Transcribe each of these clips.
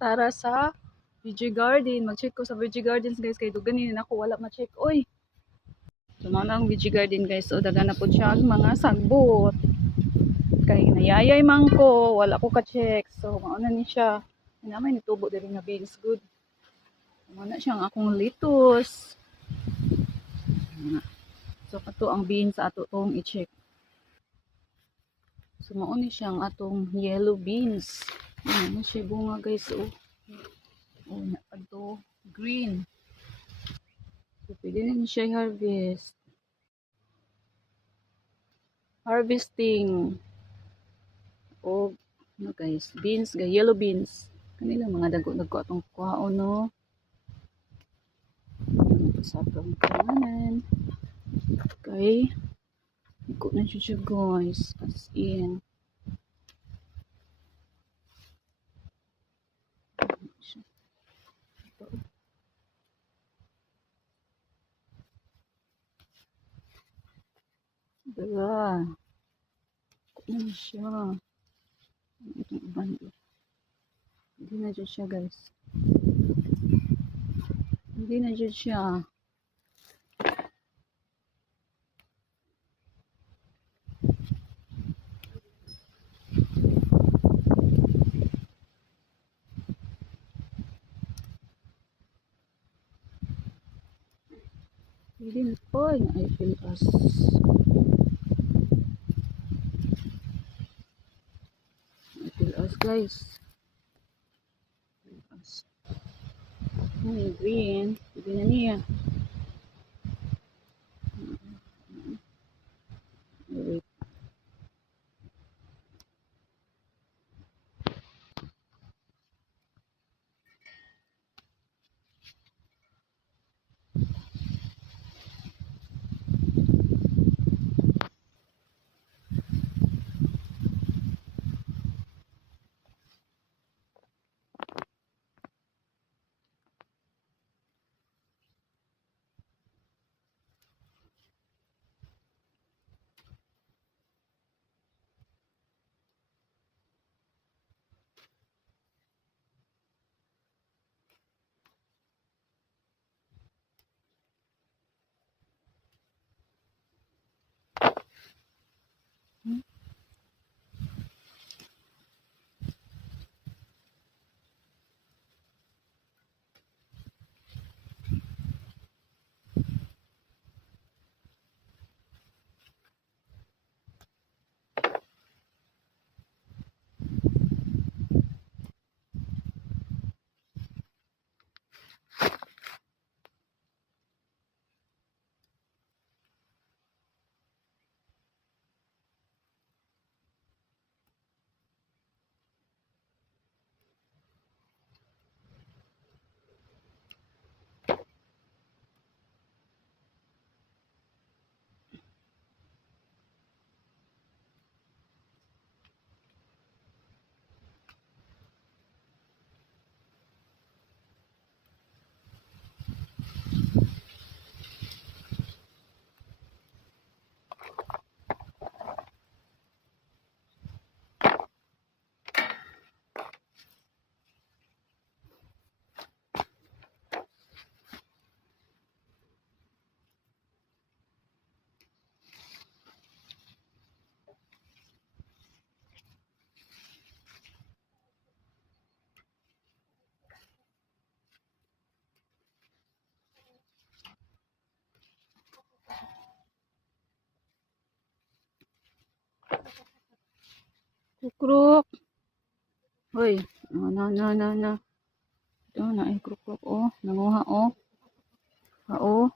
Tara sa VG Garden. Mag-check ko sa VG Gardens guys. Kaya ganin ako wala ma-check. Oy! Sumama ang VG Garden guys. O daga na po siya ang mga sagbot. Kaya nayayay man ko. Wala ko ka-check. So mauna ni siya. Namay nitubo diri nga beans good. Mauna siya ang akong litos. So kato ang beans sa ato tong i-check. So mauna siya ang atong yellow beans. Ano siya bunga guys. Oh, ato green. So pwede na siya harvest. Harvesting. O ano guys, beans, yellow beans. Kanila mga dago-dago atong kuhaon no. Sa atong kanan. Okay. Iko na siya guys. As in. Diba? Iko na siya. Itong iban. Hindi na dyan siya guys. Hindi na dyan siya. Hindi na po. I feel us. I feel us guys. Green. Hindi na niya. Wait. Kukruk. Hoy, na. Ito na ay kukruk oh, nanguha oh. Oo.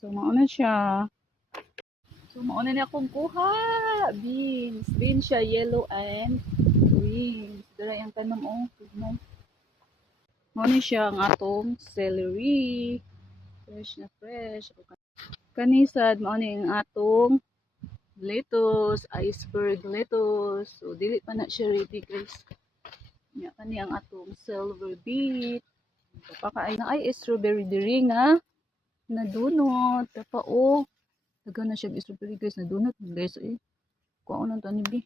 So mauna siya. So mauna na akong kuha. Beans. Beans siya yellow and green. Dara yung tanom oh. Mauna siya ang atong celery. Fresh na fresh. kanisad mao ni ang atong lettuce, iceberg lettuce. So dili pa na siya ready guys. Nya kani ang atong silver beet. Pakaay na ay strawberry diri nga na donut. Tapao. Daga na siya strawberry guys na donut guys. Kuha nang tani bi.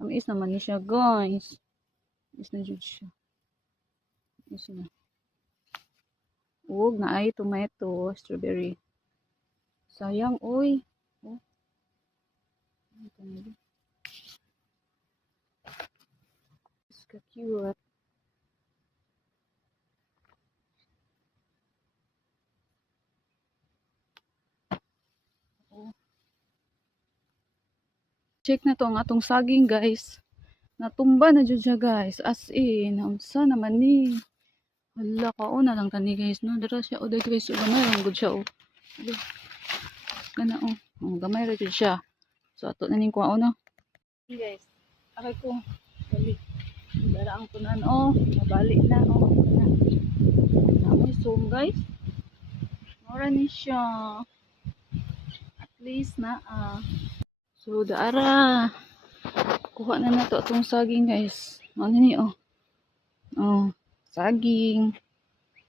Tamis naman ni siya guys. Is na jud siya. Is na. Ug na ay tomato, strawberry. Sayang oy. Oh. Is ka cute. Oh. Check na to ang atong saging guys. Natumba na jud siya guys. As in, unsa naman ni? Hala ka na lang tani guys no. Dara siya oday guys. Gamay lang gud siya oh. Kana oh. Gamay ra jud siya. So ato na ning kuha no. Guys, akay ko balik. Dara ang punan oh. Nabalik na oh. Namoy zoom guys. Mura ni siya. At least na So daara. Kuha na nato atong saging guys. Ano ni oh. Oh, saging.